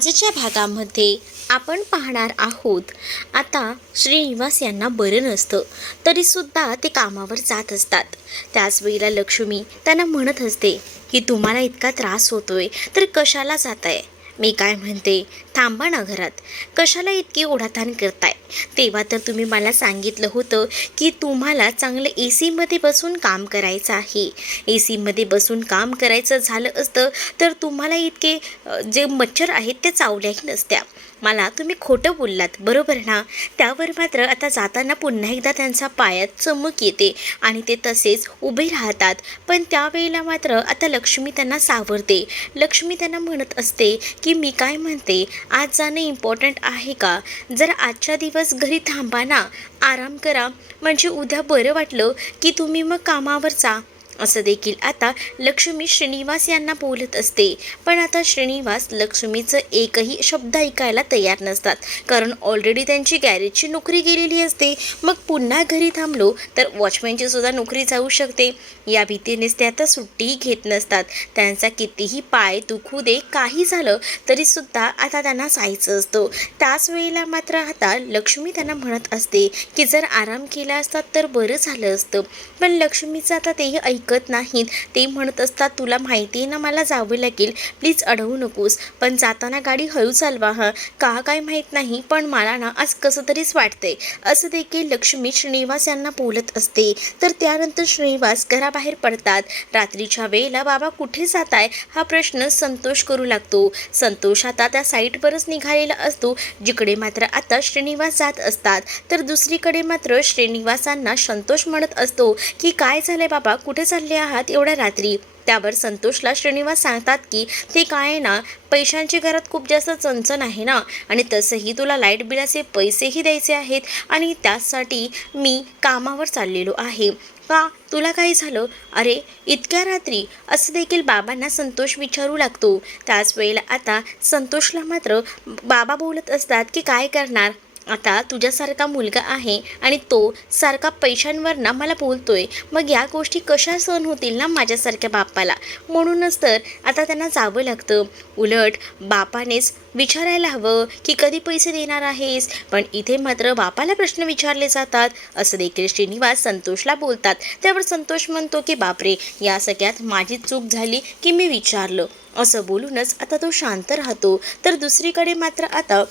आजच्या भागामध्ये आपण पाहणार आहोत. आता श्रीनिवास यांना बरं नसतं तरीसुद्धा ते कामावर जात असतात. त्याच वेळेला लक्ष्मी त्यांना म्हणत असते की तुम्हाला इतका त्रास होतोय तर कशाला जात आहे मी काय म्हणते? थांबा ना घरात. कशाला इतकी ओढाताण करताय? तेव्हा तर तुम्ही मला सांगितलं होतं की तुम्हाला चांगलं ए सीमध्ये बसून काम करायचं आहे. ए सीमध्ये बसून काम करायचं झालं असतं तर तुम्हाला इतके जे मच्छर आहेत ते चावल्याही नसत्या. मला तुम्ही खोटं बोललात बरोबर ना? त्यावर मात्र आता जाताना पुन्हा एकदा त्यांचा पायात चमक येते आणि ते तसेच उभे राहतात. पण त्यावेळेला मात्र आता लक्ष्मी त्यांना सावरते. लक्ष्मी त्यांना म्हणत असते की मी काय म्हणते? आज जाणं इम्पॉर्टंट आहे का? जर आजच्या दिवस घरी थांबा ना. आराम करा. म्हणजे उद्या बरं वाटलं की तुम्ही मग कामावर जा. असं देखील आता लक्ष्मी श्रीनिवास यांना बोलत असते. पण आता श्रीनिवास लक्ष्मीचं एकही शब्द ऐकायला तयार नसतात. कारण ऑलरेडी त्यांची गॅरेजची नोकरी गेलेली असते. मग पुन्हा घरी थांबलो तर वॉचमॅनची सुद्धा नोकरी जाऊ शकते. या भीतीनेच ते आता सुट्टीही घेत नसतात. त्यांचा कितीही पाय दुखू दे काही झालं तरीसुद्धा आता त्यांना जायचं असतं. त्याच वेळेला मात्र आता लक्ष्मी त्यांना म्हणत असते की जर आराम केला असतात तर बरं झालं असतं. पण लक्ष्मीचं आता तेही ऐकत नाहीत. ते म्हणत असतात तुला माहिती आहे ना मला जावं लागेल. प्लीज अडवू नकोस. पण जाताना गाडी हळू चालवा हां. का काय माहीत नाही पण मला ना आज कसं तरीच वाटतंय. असं देखील लक्ष्मी श्रीनिवास यांना बोलत असते. तर त्यानंतर श्रीनिवास घराबाहेर पडतात. रात्रीच्या वेळेला बाबा कुठे जात आहे हा प्रश्न संतोष करू लागतो. संतोष आता त्या साईटवरच निघालेला असतो जिकडे मात्र आता श्रीनिवास जात असतात. तर दुसरीकडे मात्र श्रीनिवासांना संतोष म्हणत असतो की काय झालंय बाबा? कुठे चालले आहात एवढ्या रात्री. त्यावर संतोषला श्रीनिवास सांगतात की ते काय आहे ना पैशांची घरात खूप जास्त चणचण आहे ना आणि तसंही तुला लाइट बिलाचे पैसेही द्यायचे आहेत आणि त्यासाठी मी कामावर चाललेलो आहे. का? तुला काही झालं? अरे इतक्या रात्री? असं देखील बाबांना संतोष विचारू लागतो. त्याच वेळेला आता संतोषला मात्र बाबा बोलत असतात की काय करणार? आता तुझ्यासारखा मुलगा आहे आणि तो सारखा पैशांवर ना मला बोलतोय. मग या गोष्टी कशा सहन होतील ना माझ्यासारख्या बापाला म्हणूनच तर आता त्यांना जावं लागतं. उलट बापानेच विचारायला हवं की कधी पैसे देणार आहेस? पण इथे मात्र बापाला प्रश्न विचारले जातात. असं देखील श्रीनिवास संतोषला बोलतात. त्यावर संतोष म्हणतो की बापरे या सगळ्यात माझी चूक झाली की मी विचारलं. असं बोलूनच आता तो शांत राहतो. तर दुसरीकडे मात्र आता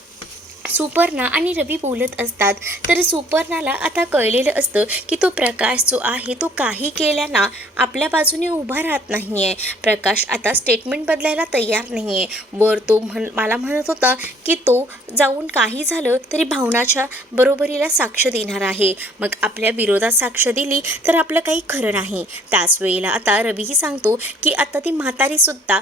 सुपर्णा आणि रवी बोलत असतात. तर सुपर्णाला आता कळलेलं असतं की तो प्रकाश जो आहे तो काही केल्याना आपल्या बाजूने उभा राहत नाही आहे प्रकाश आता स्टेटमेंट बदलायला तयार नाही आहे वर तो म्हण मला म्हणत होता की तो जाऊन काही झालं तरी भावनाच्या बरोबरीला साक्ष देणार आहे. मग आपल्या विरोधात साक्ष दिली तर आपलं काही खरं नाही. त्याच वेळेला आता रवीही सांगतो की आता ती म्हातारीसुद्धा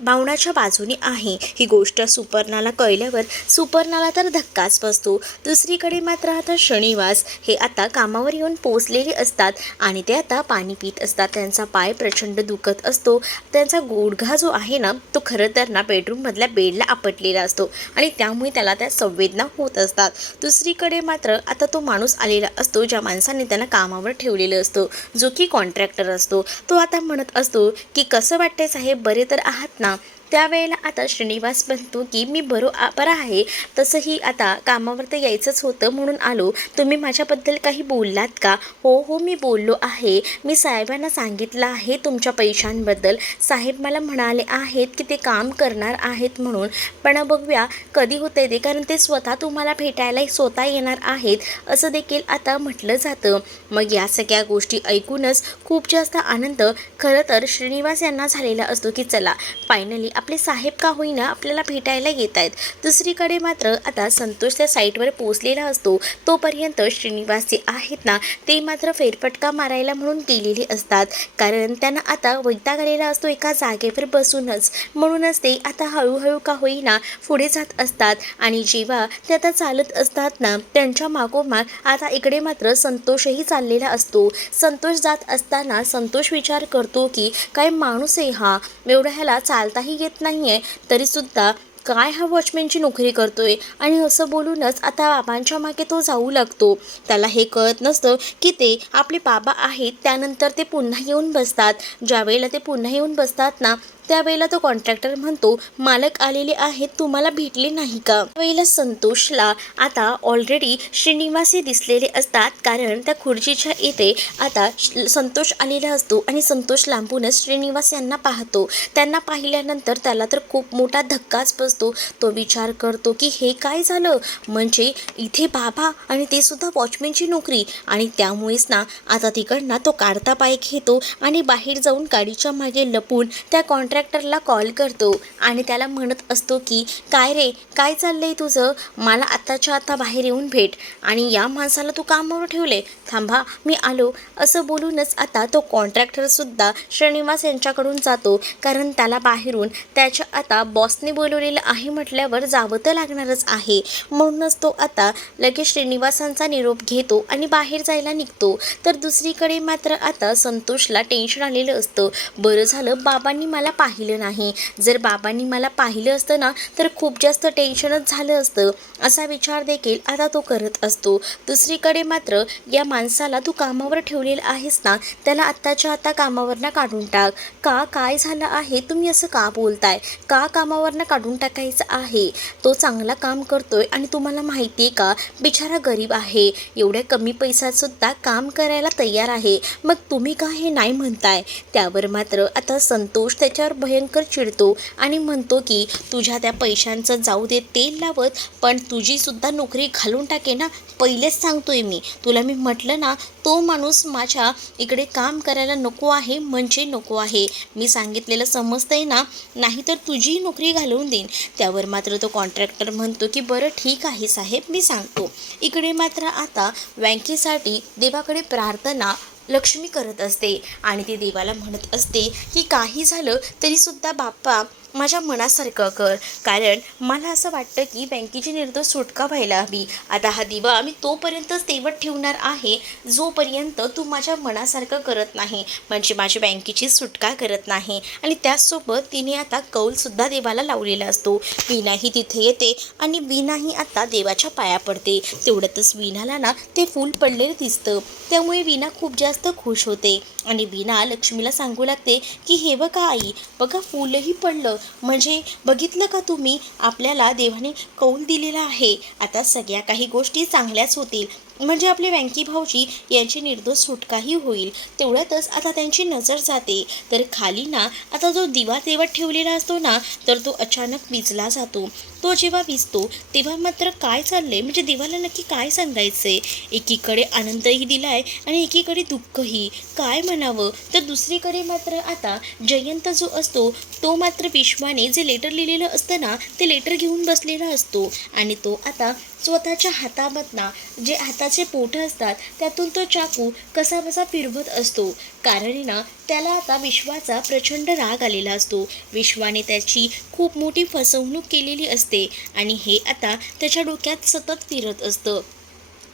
भावनाच्या बाजूने आहे. ही गोष्ट सुपर्णाला कळल्यावर सुपर्णाला तर धक्काच बसतो. दुसरीकडे मात्र आता शनिवास हे आता कामावर येऊन पोचलेले असतात आणि ते आता पाणी पित असतात. त्यांचा पाय प्रचंड दुखत असतो. त्यांचा गोडघा जो आहे ना तो खरं तर ना बेडरूममधल्या बेडला आपटलेला असतो आणि त्यामुळे त्याला त्या संवेदना होत असतात. दुसरीकडे मात्र आता तो माणूस आलेला असतो ज्या माणसाने त्यांना कामावर ठेवलेलं असतो. जो की कॉन्ट्रॅक्टर असतो. तो आता म्हणत असतो की कसं वाटतंय साहेब बरे तर आहात ना? त्यावेळेला आता श्रीनिवास म्हणतो की मी बरो बरं बरा आहे. तसंही आता कामावर तर यायचंच होतं म्हणून आलो. तुम्ही माझ्याबद्दल काही बोललात का? हो हो मी बोललो आहे. मी साहेबांना सांगितलं आहे तुमच्या पैशांबद्दल. साहेब मला म्हणाले आहेत की ते काम करणार आहेत म्हणून. पण बघूया कधी होते ते. कारण ते स्वतः तुम्हाला भेटायला स्वतः येणार आहेत. असं देखील आता म्हटलं जातं. मग या सगळ्या गोष्टी ऐकूनच खूप जास्त आनंद. खरं तर श्रीनिवास यांना झालेला असतो की चला फायनली आपले साहेब का होईना आपल्याला भेटायला येत आहेत दुसरीकडे मात्र आता संतोष त्या साईटवर पोचलेला असतो. तोपर्यंत श्रीनिवास जे आहेत ना ते मात्र फेरफटका मारायला म्हणून गेलेले असतात. कारण त्यांना आता वैताग आलेला असतो एका जागेवर बसूनच. म्हणूनच ते आता हळूहळू का होईना पुढे जात असतात. आणि जेव्हा ते आता चालत असतात ना त्यांच्या मागोमाग आता इकडे मात्र संतोषही चाललेला असतो. संतोष जात असताना संतोष विचार करतो की काय माणूस आहे हा? एवढा ह्याला चालताही येत नाही आहे तरीसुद्धा काय हा वॉचमॅनची नोकरी करतोय? आणि असं बोलूनच आता बाबांच्या मागे तो जाऊ लागतो. त्याला हे कळत नसतं की ते आपले बाबा आहेत त्यानंतर ते पुन्हा येऊन बसतात. ज्यावेळेला ते पुन्हा येऊन बसतात ना त्यावेळेला तो कॉन्ट्रॅक्टर म्हणतो मालक आलेले आहेत तुम्हाला भेटले नाही का? त्यावेळेला संतोषला आता ऑलरेडी श्रीनिवास हे दिसलेले असतात कारण त्या खुर्चीच्या इथे आता संतोष आलेला असतो आणि संतोष लांबूनच श्रीनिवास यांना पाहतो. त्यांना पाहिल्यानंतर त्याला तर खूप मोठा धक्काच बसतो. तो विचार करतो की हे काय झालं? म्हणजे इथे बाबा आणि ते सुद्धा वॉचमॅनची नोकरी. आणि त्यामुळेच ना आता तिकडनं तो काढता पाय घेतो आणि बाहेर जाऊन गाडीच्या मागे लपून त्या कॉन्ट्रॅक्ट कॉन्ट्रॅक्टरला कॉल करतो आणि त्याला म्हणत असतो की काय रे काय चाललंय तुझं? मला आत्ताच्या आता बाहेर येऊन भेट आणि या माणसाला तू कामावर ठेवले थांबा मी आलो. असं बोलूनच आता तो कॉन्ट्रॅक्टरसुद्धा श्रीनिवास यांच्याकडून जातो कारण त्याला बाहेरून त्याच्या आता बॉसने बोलवलेलं आहे म्हटल्यावर जावं तर लागणारच आहे. म्हणूनच तो आता लगेच श्रीनिवासांचा निरोप घेतो आणि बाहेर जायला निघतो. तर दुसरीकडे मात्र आता संतोषला टेन्शन आलेलं असतं. बरं झालं बाबांनी मला पाहिलं नाही. जर बाबांनी मला पाहिलं असतं ना तर खूप जास्त टेन्शनच झालं असतं. असा विचार देखील आता तो करत असतो. दुसरीकडे मात्र या माणसाला तू कामावर ठेवलेला आहेस ना त्याला आत्ताच्या आता कामावरनं काढून टाक. का काय झालं आहे? तुम्ही असं का बोलताय? का कामावरनं काढून टाकायचं आहे? तो चांगला काम करतोय आणि तुम्हाला माहिती आहे का बिचारा गरीब आहे. एवढ्या कमी पैशातसुद्धा काम करायला तयार आहे. मग तुम्ही का हे नाही म्हणताय? त्यावर मात्र आता संतोष त्याच्यावर भयंकर चिडतो आणि म्हणतो की तुझ्या त्या पैशांचं जाऊ दे तेल लावत पण तुझीसुद्धा नोकरी घालून टाके ना. पहिलेच सांगतोय मी. तुला मी म्हटलं ना तो माणूस माझ्या इकडे काम करायला नको आहे म्हणजे नको आहे. मी सांगितलेलं समजतंय ना नाहीतर तुझीही नोकरी घालवून देईन. त्यावर मात्र तो कॉन्ट्रॅक्टर म्हणतो की बरं ठीक आहे साहेब मी सांगतो. इकडे मात्र आता बँकेसाठी देवाकडे प्रार्थना लक्ष्मी करत असते आणि ती देवाला म्हणत असते की काही झालं तरीसुद्धा बाप्पा माझ्या मनासारखं कर. कारण मला असं वाटतं की बँकेची निर्दोष सुटका व्हायला हवी. आता हा दिवा मी तोपर्यंतच तेवत ठेवणार आहे जोपर्यंत तू माझ्या मनासारखं करत नाही. म्हणजे माझ्या बँकेची सुटका करत नाही. आणि त्याचसोबत तिने आता कौलसुद्धा देवाला लावलेला असतो. वीणाही तिथे येते आणि वीणाही आता देवाच्या पाया पडते. तेवढ्यातच वीणाला ना ते फूल पडलेलं दिसतं. त्यामुळे वीणा खूप जास्त खुश होते. आणि वीणा लक्ष्मीला सांगू लागते की हे बघा आई बघा फूलही पडलं. म्हणजे बघितलं का तुम्ही? आपल्याला देवाने कौल दिलेला आहे. आता सगळ्या काही गोष्टी चांगल्याच होतील. म्हणजे आपले वँकी भाऊजी यांची निर्दोष सुटकाही होईल. तेवढ्यातच आता त्यांची नजर जाते. तर खाली ना आता जो दिवा तेवत ठेवलेला असतो ना तर तो अचानक विजला जातो. तो जेव्हा विजतो तेव्हा मात्र काय चाललंय? म्हणजे देवाला नक्की काय सांगायचंय? एकीकडे आनंदही दिलाय आणि एकीकडे दुःखही. काय म्हणावं? तर दुसरीकडे मात्र आता जयंत जो असतो तो मात्र विश्वाने जे लेटर लिहिलेलं असतं ना ते लेटर घेऊन बसलेला असतो. आणि तो आता स्वतःच्या हातामधनं जे हाताचे पोठं असतात त्यातून तो चाकू कसाबसा फिरवत असतो. कारण आहे ना त्याला आता विश्वाचा प्रचंड राग आलेला असतो. विश्वाने त्याची खूप मोठी फसवणूक केलेली असते आणि हे आता त्याच्या डोक्यात सतत फिरत असतं.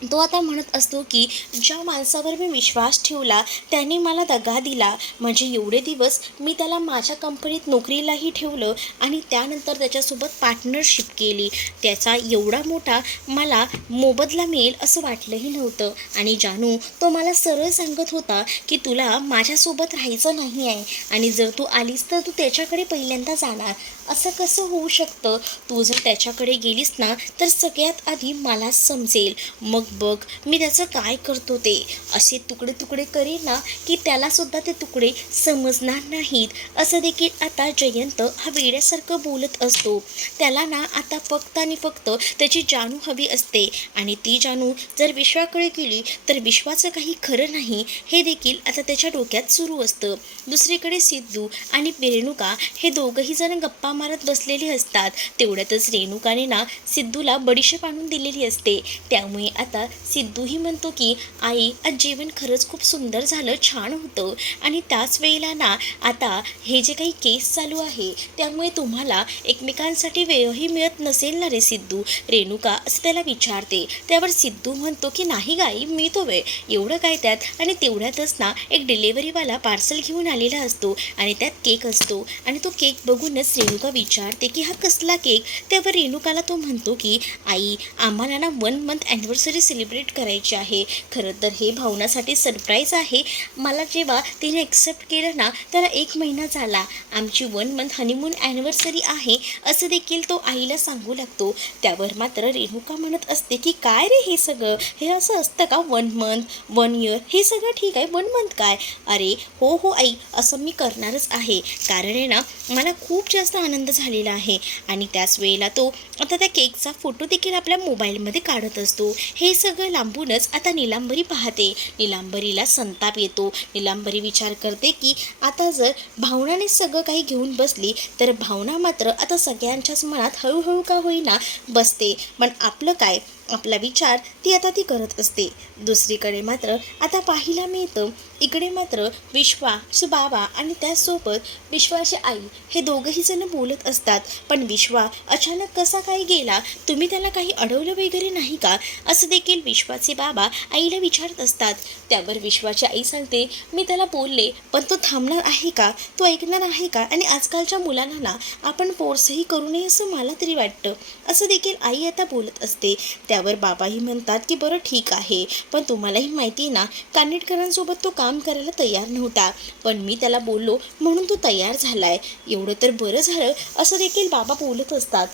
तो आता म्हणत असतो की ज्या माणसावर मी विश्वास ठेवला त्याने मला दगा दिला. म्हणजे एवढे दिवस मी त्याला माझ्या कंपनीत नोकरीलाही ठेवलं आणि त्यानंतर त्याच्यासोबत पार्टनरशिप केली. त्याचा एवढा मोठा मला मोबदला मिळेल असं वाटलंही नव्हतं. आणि जानू तो मला सरळ सांगत होता की तुला माझ्यासोबत राहायचं नाही आहे आणि जर तू आलीस तर तू त्याच्याकडे पहिल्यांदा जाणार. असं कसं होऊ शकतं? तू जर त्याच्याकडे गेलीस ना तर सगळ्यात आधी मला समजेल. मग बघ मी त्याचं काय करतो ते. असे तुकडे तुकडे करेन ना की त्यालासुद्धा ते तुकडे समजणार नाहीत. असं देखील आता जयंत हा वेड्यासारखं बोलत असतो. त्याला ना आता फक्त आणि फक्त त्याची जानू हवी असते. आणि ती जानू जर विश्वाकडे गेली तर विश्वाचं काही खरं नाही. हे देखील आता त्याच्या डोक्यात सुरू असतं. दुसरीकडे सिद्धू आणि रेणुका हे दोघंही जण गप्पा मारत बसलेली असतात. तेवढ्यातच रेणुकाने ना सिद्धूला बडीशेप आणून दिलेली असते. त्यामुळे आता सिद्धूही म्हणतो की आई आज जेवण खरंच खूप सुंदर झालं छान होतं. आणि त्याच वेळेला ना आता हे जे काही केस चालू आहे त्यामुळे तुम्हाला एकमेकांसाठी वेळही मिळत नसेल ना रे सिद्धू. रेणुका असं त्याला विचारते. त्यावर सिद्धू म्हणतो की नाही गाई मी तो वेळ. एवढं काय त्यात? आणि तेवढ्यातच ना एक डिलेवरीवाला पार्सल घेऊन आलेला असतो. आणि त्यात केक असतो. आणि तो केक बघूनच रेणुका रेणुका विचारते की हा कसला केक? त्यावर रेणुकाला तो म्हणतो की आई आम्हाला ना वन मंथ ॲनिव्हर्सरी सेलिब्रेट करायची आहे. खरं तर हे भावनासाठी सरप्राईज आहे. मला जेव्हा तिने एक्सेप्ट केलं ना त्याला एक महिना झाला. आमची वन मंथ हनीमून ॲनिव्हर्सरी आहे असं देखील तो आईला सांगू लागतो. त्यावर मात्र रेणुका म्हणत असते की काय रे हे सगळं? हे असं असतं का वन मंथ वन इयर हे सगळं ठीक आहे वन मंथ काय? अरे हो हो आई असं मी करणारच आहे. कारण आहे ना मला खूप जास्त आनंद झालेला आहे. आणि त्याच वेळेला तो आता त्या केकचा फोटो देखील आपल्या मोबाईलमध्ये काढत असतो. हे सगळं लांबूनच आता निलांबरी पाहते. निलांबरीला संताप येतो. निलांबरी विचार करते की आता जर भावनाने सगळं काही घेऊन बसली तर भावना मात्र आता सगळ्यांच्याच मनात हळूहळू का होईना बसते. पण आपलं काय? आपला विचार ती आता ती करत असते. दुसरीकडे मात्र आता पाहायला मिळतं इकडे मात्र विश्वा बाबा आणि त्याचसोबत विश्वाची आई हे दोघंही जण बोलत असतात. पण विश्वा अचानक कसा काय गेला? तुम्ही त्याला काही अडवलं वगैरे नाही का? असं देखील विश्वाचे बाबा आईला विचारत असतात. त्यावर विश्वाची आई सांगते मी त्याला बोलले पण तो थांबणार आहे का? तो ऐकणार आहे का? आणि आजकालच्या मुलांना ना आपण फोर्सही करू नये असं मला तरी वाटतं. असं देखील आई आता बोलत असते. त्या त्यावर बाबाही म्हणतात की बरं ठीक आहे. पण तुम्हालाही माहिती आहे ना कानिटकरांसोबत तो काम करायला तयार नव्हता. पण मी त्याला बोललो म्हणून तो तयार झालाय. एवढं तर बरं झालं. असं देखील बाबा बोलत असतात.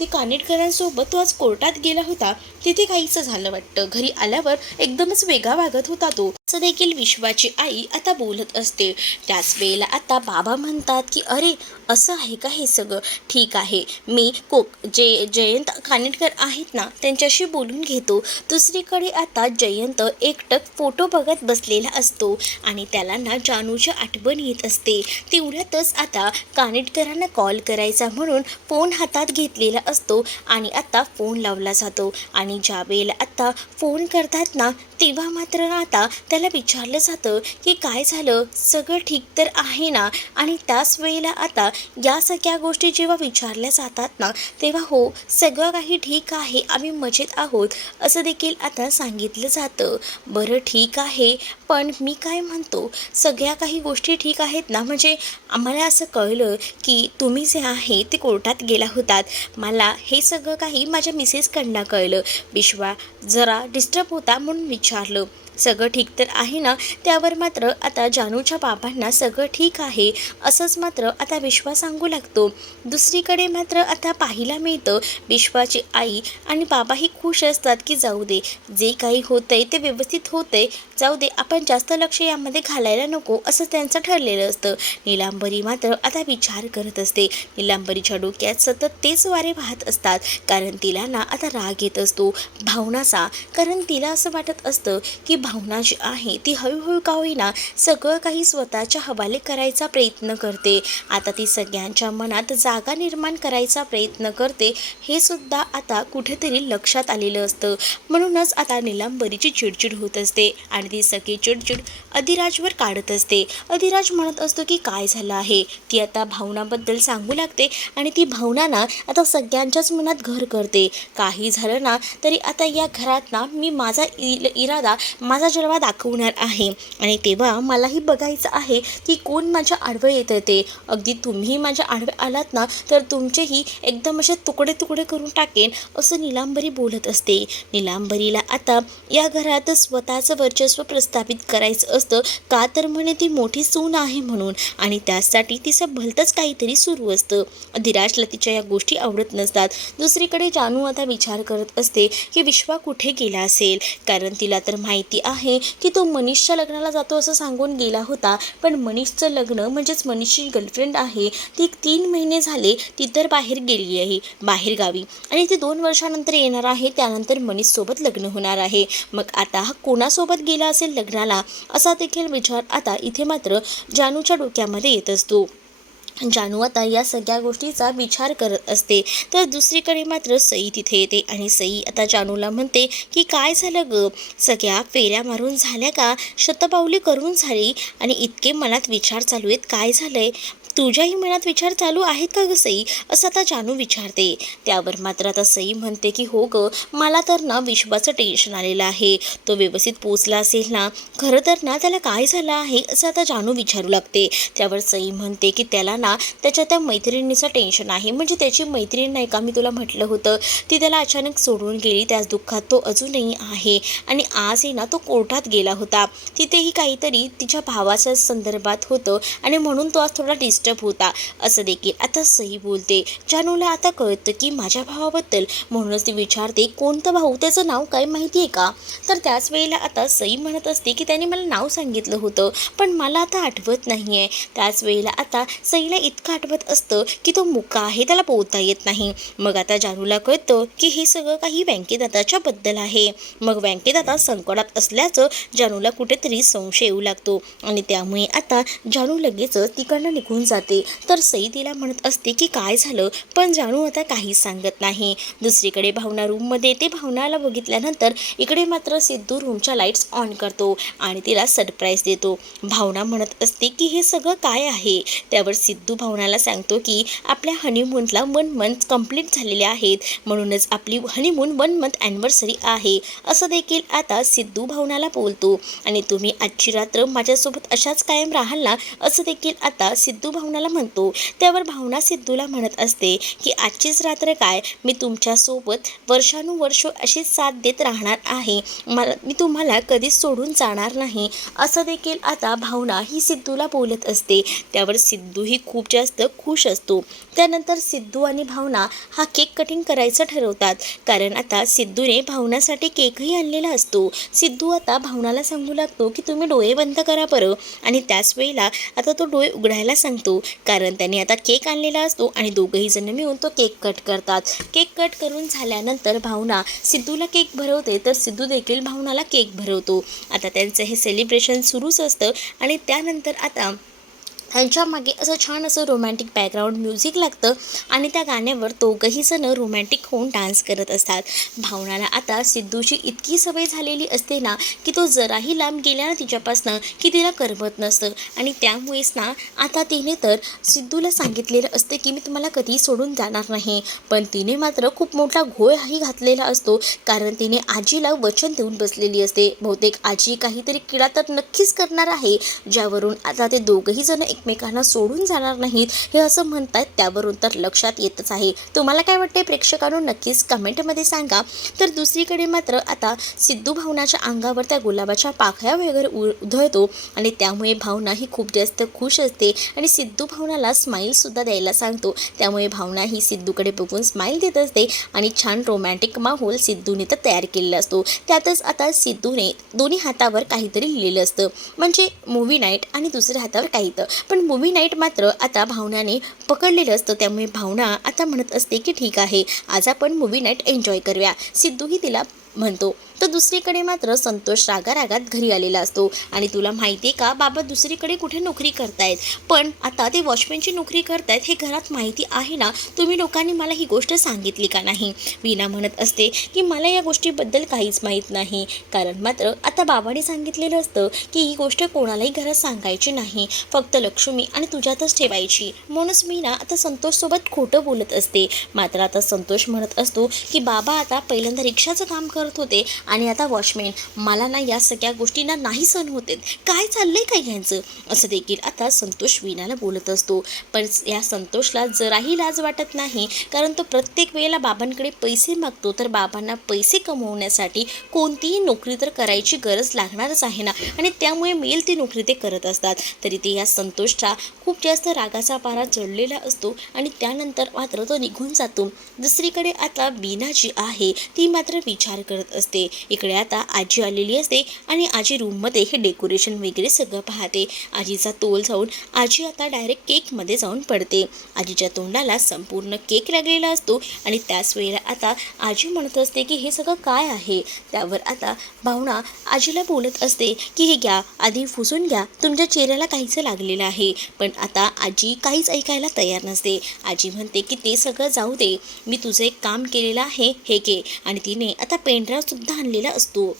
ते कानिटकरांसोबत तो आज कोर्टात गेला होता. तिथे काहीचं झालं वाटतं. घरी आल्यावर एकदमच वेगळा वागत होता तो. असं देखील विश्वाची आई आता बोलत असते. त्याच वेळेला आता बाबा म्हणतात की अरे असं आहे का हे सगळं? ठीक आहे. मी कोक जे जयंत कानिटकर आहेत ना त्यांच्या तिच्याशी बोलून घेतो. दुसरीकडे आता जयंत एकटक फोटो बघत बसलेला असतो आणि त्याला ना जानूची आठवण येत असते. तेवढ्यातच आता कानेटकरांना कॉल करायचा म्हणून फोन हातात घेतलेला असतो आणि आता फोन लावला जातो. आणि ज्या वेळेला आता फोन करतात ना तेव्हा मात्र आता त्याला विचारलं जातं की काय झालं? सगळं ठीक तर आहे ना? आणि त्याच वेळेला आता या सगळ्या गोष्टी जेव्हा विचारल्या जातात ना तेव्हा हो सगळं काही ठीक आहे. आम्ही मजेत आहोत असं देखील आता सांगितलं जातं. बरं ठीक आहे पण मी काय म्हणतो? सगळ्या काही गोष्टी ठीक आहेत ना? म्हणजे आम्हाला असं कळलं की तुम्ही जे आहे ते कोर्टात गेला होतात. मला हे सगळं काही माझ्या मिसेसकडनं कळलं. विश्वा जरा डिस्टर्ब होता म्हणून विचारलं. सगळं ठीक तर आहे ना? त्यावर मात्र आता जानूच्या बाबांना सगळं ठीक आहे असंच मात्र आता विश्वा सांगू लागतो. दुसरीकडे मात्र आता पाहायला मिळतं विश्वाची आई आणि बाबाही खुश असतात की जाऊ दे जे काही होतंय ते व्यवस्थित होतंय जाऊ दे आपण जास्त लक्ष यामध्ये घालायला नको असं त्यांचं ठरलेलं असतं. निलांबरी मात्र आता विचार करत असते. निलांबरीच्या डोक्यात सतत तेच वारे वाहत असतात कारण तिला ना आता राग येत असतो भावनाचा. कारण तिला असं वाटत असतं की भावना जी आहे ती हळूहळू का होईना सगळं काही स्वतःच्या हवाले करायचा प्रयत्न करते. आता ती सगळ्यांच्या मनात जागा निर्माण करायचा प्रयत्न करते हे सुद्धा आता कुठेतरी लक्षात आलेलं असतं. म्हणूनच आता निलांबरीची चिडचिड होत असते आणि ती सगळी चिडचिड अधिराजवर काढत असते. अधिराज म्हणत असतो की काय झालं आहे? ती आता भावनाबद्दल सांगू लागते आणि ती भावना ना आता सगळ्यांच्याच मनात घर करते. काही झालं ना तरी आता या घरात ना मी माझा इ इरादा माझा जलवा दाखवणार आहे. आणि तेव्हा मलाही बघायचं आहे की कोण माझ्या आडवं येतं ते. अगदी तुम्ही माझ्या आडवे आलात ना तर तुमचेही एकदम असे तुकडे तुकडे करून टाकेन असं निलांबरी बोलत असते. निलांबरीला आता या घरात स्वतःचं वर्चस्व प्रस्थापित करायचं असतं का तर म्हणे ती मोठी सून आहे म्हणून. आणि त्यासाठी तिचं भलतंच काहीतरी सुरू असतं. धीराजला तिच्या या गोष्टी आवडत नसतात. दुसरीकडे जानू आता विचार करत असते की विश्वा कुठे गेला असेल? कारण तिला तर माहिती आहे की तो मनीषच्या लग्नाला जातो असं सांगून गेला होता. पण मनीषचं लग्न म्हणजेच मनीषची गर्लफ्रेंड आहे. ती तीन महिने झाले ती तर बाहेर गेली आहे बाहेर गावी. आणि ती दोन वर्षानंतर येणार आहे त्यानंतर मनीषसोबत लग्न होणार आहे. मग आता हा कोणासोबत गेला असेल लग्नाला? असा देखील विचार आता इथे मात्र जानूच्या डोक्यामध्ये येत असतो. जानू आता या सगळ्या गोष्टीचा विचार करत असते. तर दुसरीकडे मात्र सई तिथे येते आणि सई आता जानूला म्हणते की काय झालं ग? सगळ्या फेऱ्या मारून झाल्या का? शतपावली करून झाली आणि इतके मनात विचार चालू आहेत. काय झालं आहे तुझ्याही मनात विचार चालू आहेत का ग सई? असं आता जानू विचारते. त्यावर मात्र आता सई म्हणते की हो ग मला तर ना विश्वाचं टेन्शन आलेलं आहे. तो व्यवस्थित पोचला असेल ना खरं तर ना त्याला काय झालं आहे असं आता जानू विचारू लागते. त्यावर सई म्हणते की त्याला ना त्याच्या त्या मैत्रिणीचं टेन्शन आहे. म्हणजे त्याची मैत्रीण नाही का मी तुला म्हटलं होतं? ती त्याला अचानक सोडून गेली. त्याच दुःखात तो अजूनही आहे. आणि आजही ना तो कोर्टात गेला होता. तिथेही काहीतरी तिच्या भावाच्या संदर्भात होतं. आणि म्हणून तो आज थोडा डिस्टर्ब होता. असं देखील आता सई बोलते. जानूला आता कळतं की माझ्या भावाबद्दल म्हणूनच ती विचारते कोणतं भाऊ? त्याचं नाव काय माहिती आहे का? तर त्याच वेळेला आता सई म्हणत असते की त्याने मला नाव सांगितलं होतं पण मला आता आठवत नाही आहे त्याच वेळेला आता सईला इतकं आठवत असतं की तो मुका आहे त्याला पोहता येत नाही. मग आता जानूला कळतं की हे सगळं काही बँकेदाताच्या बद्दल आहे. मग बँकेदाता संकटात असल्याचं जानूला कुठेतरी संशय येऊ लागतो. आणि त्यामुळे आता जानू लगेच तिकडनं निघून जाते. तर सई तिला म्हणत असते की काय झालं? पण जाणू आता काहीच सांगत नाही. दुसरीकडे भावना रूममध्ये ते भावनाला बघितल्यानंतर इकडे मात्र सिद्धू रूमच्या लाईट्स ऑन करतो आणि तिला सरप्राईज देतो. भावना म्हणत असते की हे सगळं काय आहे? त्यावर सिद्धू भावनाला सांगतो की आपल्या हनीमूनला वन मंथ कंप्लीट झालेले आहेत. म्हणूनच आपली हनीमून वन मंथ ॲनिव्हर्सरी आहे. असं देखील आता सिद्धू भावनाला बोलतो. आणि तुम्ही आजची रात्र माझ्यासोबत अशाच कायम राहाल ना? असं देखील आता सिद्धू भावनाला म्हणतो. त्यावर भावना सिद्धूला म्हणत असते की आजचीच रात्र काय? मी तुमच्यासोबत वर्षानुवर्ष अशीच साथ देत राहणार आहे. मला मी तुम्हाला कधीच सोडून जाणार नाही. असं देखील आता भावना ही सिद्धूला बोलत असते. त्यावर सिद्धू ही खूप जास्त खुश असतो. त्यानंतर सिद्धू आणि भावना हा केक कटिंग करायचं ठरवतात. कारण आता सिद्धूने भावनासाठी केकही आणलेला असतो. सिद्धू आता भावनाला सांगू लागतो की तुम्ही डोळे बंद करा बरं. आणि त्याच वेळेला आता तो डोळे उघडायला सांगतो. कारण त्याने आता केक आणलेला असतो आणि दोघंही जण मिळून तो केक कट करतात. केक कट करून झाल्यानंतर भावना सिद्धूला केक भरवते तर सिद्धू देखील भावनाला केक भरवतो. आता त्यांचं हे सेलिब्रेशन सुरूच असतं आणि त्यानंतर आता त्यांच्या मागे असं छान असं रोमॅन्टिक बॅकग्राऊंड म्युझिक लागतं आणि त्या गाण्यावर दोघंही जण रोमॅन्टिक होऊन डान्स करत असतात. भावनाला आता सिद्धूची इतकी सवय झालेली असते ना की तो जराही लांब गेला ना तिच्यापासनं की तिला करमत नसतं. आणि त्यामुळेच ना आता तिने तर सिद्धूला सांगितलेलं असतं की मी तुम्हाला कधी सोडून जाणार नाही. पण तिने मात्र खूप मोठा घोळही घातलेला असतो कारण तिने आजीला वचन देऊन बसलेली असते. बहुतेक आजी काहीतरी किडा तर नक्कीच करणार आहे ज्यावरून आता ते दोघंही जण एकमेकांना सोडून जाणार नाहीत हे असं म्हणतात त्यावरून तर लक्षात येतच आहे. तुम्हाला काय वाटते प्रेक्षकांनो नक्कीच कमेंटमध्ये सांगा. तर दुसरीकडे मात्र आता सिद्धू भावनाच्या अंगावर त्या गुलाबाच्या पाखळ्या वगैरे उ- उधळतो आणि त्यामुळे भावना ही खूप जास्त खुश असते आणि सिद्धू भावनाला स्माईलसुद्धा द्यायला सांगतो. त्यामुळे भावना ही सिद्धूकडे बघून स्माईल देत असते आणि छान रोमॅन्टिक माहोल सिद्धूने तर तयार केलेला असतो. त्यातच आता सिद्धूने दोन्ही हातावर काहीतरी लिहिलेलं असतं. म्हणजे मूवी नाईट आणि दुसऱ्या हातावर काही तर. पण मूवी नाईट मात्र आता भावनाने पकडलेलं असतं. त्यामुळे भावना आता म्हणत असते की ठीक आहे आज आपण मूवी नाईट एन्जॉय करूया. सिद्धूही तिला म्हणतो तर दुसरीकडे मात्र संतोष रागा रागात घरी आलेला असतो. आणि तुला माहिती आहे का? बाबा दुसरीकडे कुठे नोकरी करतायत? पण आता ते वॉचमॅनची नोकरी करतायत हे घरात माहिती आहे ना? तुम्ही लोकांनी मला ही गोष्ट सांगितली का नाही? वीणा म्हणत असते की मला या गोष्टीबद्दल काहीच माहीत नाही. कारण मात्र आता बाबाने सांगितलेलं असतं की ही गोष्ट कोणालाही घरात सांगायची नाही. फक्त लक्ष्मी आणि तुझ्यातच ठेवायची. म्हणूनच मी ना आता संतोषसोबत खोटं बोलत असते. मात्र आता संतोष म्हणत असतो की बाबा आता पहिल्यांदा रिक्षाचं काम करत होते आणि आता वॉचमॅन मला ना या सगळ्या गोष्टींना नाही सहन होते काय चाललंय काय घ्यायचं असं देखील आता संतोष वीणाला बोलत असतो. पण या संतोषला जराही लाज वाटत नाही कारण तो प्रत्येक वेळेला बाबांकडे पैसे मागतो. तर बाबांना पैसे कमवण्यासाठी कोणतीही नोकरी तर करायची गरज लागणारच आहे ना? आणि त्यामुळे मेल ती नोकरी ते करत असतात. तरी ते या संतोषचा खूप जास्त रागाचा पारा चढलेला असतो आणि त्यानंतर मात्र तो निघून जातो. दुसरीकडे आता बीना जी आहे ती मात्र विचार करत असते. इकडे आता आजी आलेली असते आणि आजी रूममध्ये हे डेकोरेशन वगैरे सगळं पाहते. आजीचा तोल जाऊन आजी आता डायरेक्ट केकमध्ये जाऊन पडते. आजीच्या तोंडाला संपूर्ण केक लागलेला असतो आणि त्याच वेळेला आता आजी म्हणत असते की हे सगळं काय आहे? त्यावर आता भावना आजीला बोलत असते की हे घ्या आधी फुसून घ्या तुमच्या चेहऱ्याला काहीच लागलेलं आहे. पण आता आजी काहीच ऐकायला तयार नसते. आजी म्हणते की ते सगळं जाऊ दे. मी तुझं एक काम केलेलं आहे हे घे. आणि तिने आता पेनड्राईव्हसुद्धा आणलेला असतो.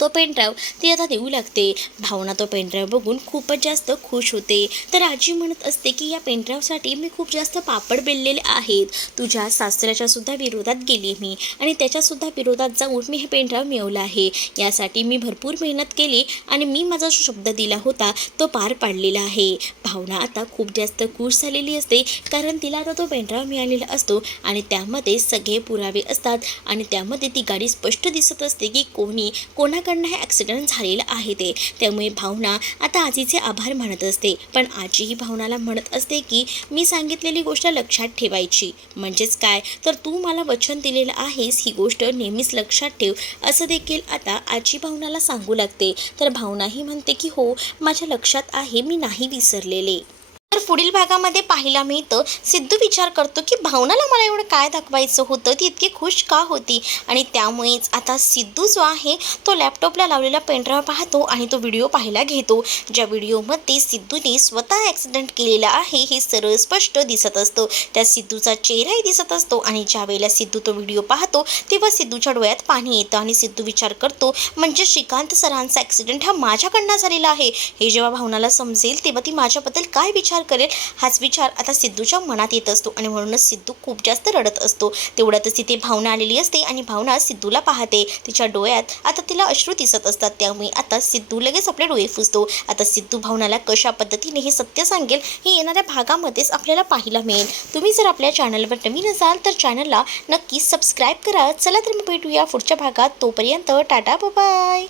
तो पेनड्राईव्ह ती आता देऊ लागते. भावना तो पेनड्राईव्ह बघून खूपच जास्त खुश होते. तर आजी म्हणत असते की या पेनड्राईव्हसाठी मी खूप जास्त पापड बेललेले आहेत. तुझ्या सासऱ्याच्या सुद्धा विरोधात गेली मी आणि त्याच्यासुद्धा विरोधात जाऊन मी हे पेनड्राईव्ह मिळवलं आहे. यासाठी मी भरपूर मेहनत केली आणि मी माझा जो शब्द दिला होता तो पार पाडलेला आहे. भावना आता खूप जास्त खुश झालेली असते कारण तिला आता तो पेनड्राईव्ह मिळालेला असतो आणि त्यामध्ये सगळे पुरावे असतात आणि त्यामध्ये ती गाडी स्पष्ट दिसत असते की कोणी कोणा कोणाकडनं हे ॲक्सिडेंट झालेलं आहे ते. त्यामुळे भावना आता आजीचे आभार मानत असते. पण आजी ही भावनाला म्हणत असते की मी सांगितलेली गोष्ट लक्षात ठेवायची. म्हणजेच काय? तर तू मला वचन दिलेलं आहेस ही गोष्ट नेहमीच लक्षात ठेव. असं देखील आता आजी भावनाला सांगू लागते. तर भावनाही म्हणते की हो माझ्या लक्षात आहे मी नाही विसरलेले. तर पुढील भागामध्ये पाहायला मिळतं. सिद्धू विचार करतो की भावनाला मला एवढं काय दाखवायचं होतं? ती इतकी खुश का होती? आणि त्यामुळेच आता सिद्धू जो आहे तो लॅपटॉपला लावलेला पेनड्राईव्ह पाहतो आणि तो व्हिडिओ पाहायला घेतो. ज्या व्हिडिओमध्ये सिद्धूने स्वतः ॲक्सिडेंट केलेला आहे हे सरळ स्पष्ट दिसत असतं. त्या सिद्धूचा चेहराही दिसत असतो आणि ज्या वेळेला सिद्धू तो व्हिडिओ पाहतो तेव्हा सिद्धूच्या डोळ्यात पाणी येतं आणि सिद्धू विचार करतो म्हणजे श्रीकांत सरांचा ॲक्सिडेंट हा माझ्याकडनं झालेला आहे. हे जेव्हा भावनाला समजेल तेव्हा ती माझ्याबद्दल काय विचार करेल हाच विचार आता सिद्धूच्या मनात येत असतो. आणि म्हणूनच सिद्धू खूप जास्त रडत असतो. तेवढ्यातच तिथे भावना आलेली असते आणि भावना सिद्धूला पाहते. तिच्या डोळ्यात आता तिला अश्रू दिसत असतात. त्यामुळे आता सिद्धू लगेच आपले डोळे फुसतो. आता सिद्धू भावनाला कशा पद्धतीने हे सत्य सांगेल हे येणाऱ्या भागामध्येच आपल्याला पाहायला मिळेल. तुम्ही जर आपल्या चॅनलवर नवीन असाल तर चॅनलला नक्कीच सबस्क्राईब करा. चला तर मी भेटूया पुढच्या भागात. तोपर्यंत टाटा बाय